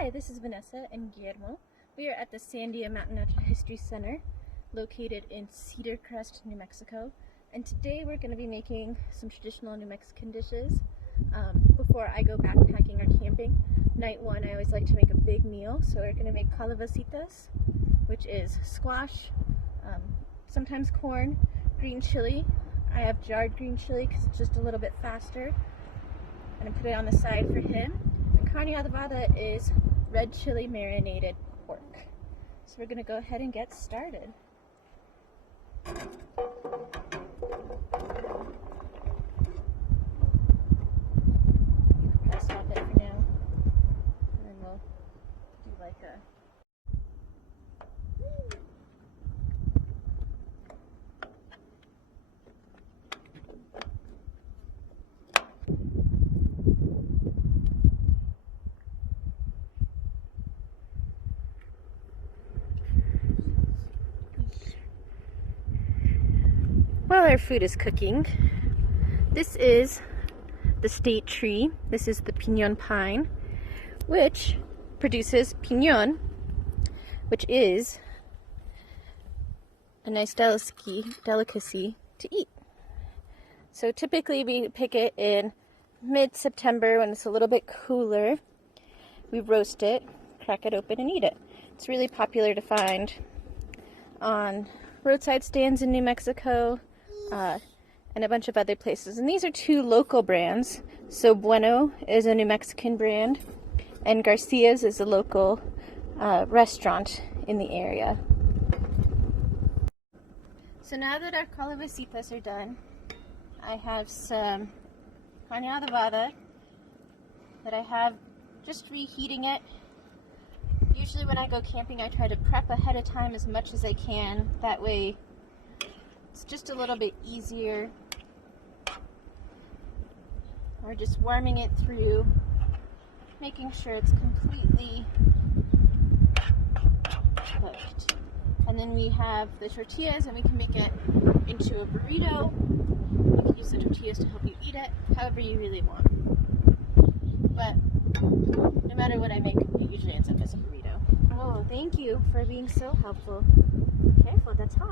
Hi, this is Vanessa and Guillermo. We are at the Sandia Mountain Natural History Center, located in Cedar Crest, New Mexico. And today we're going to be making some traditional New Mexican dishes. Before I go backpacking or camping, night one I always like to make a big meal. So we're going to make calabacitas, which is squash, sometimes corn, green chili. I have jarred green chili because it's just a little bit faster. I'm going to put it on the side for him. And Carne Adovada is red chili marinated pork. So we're going to go ahead and get started. You can press stop it for now. And then we'll do like a... While our food is cooking, this is the state tree. This is the piñon pine, which produces piñon, which is a nice delicacy to eat. So typically we pick it in mid-September when it's a little bit cooler. We roast it, crack it open, and eat it. It's really popular to find on roadside stands in New Mexico, and a bunch of other places. And these are two local brands. So Bueno is a New Mexican brand, and Garcia's is a local restaurant in the area. So now that our calabacitas are done, I have some Carne Adovada that I have just reheating it. Usually when I go camping, I try to prep ahead of time as much as I can. That way it's just a little bit easier. We're just warming it through, making sure it's completely cooked. And then we have the tortillas, and we can make it into a burrito. You can use the tortillas to help you eat it however you really want. But no matter what I make, it usually ends up as a burrito. Oh, thank you for being so helpful. Careful, that's hot.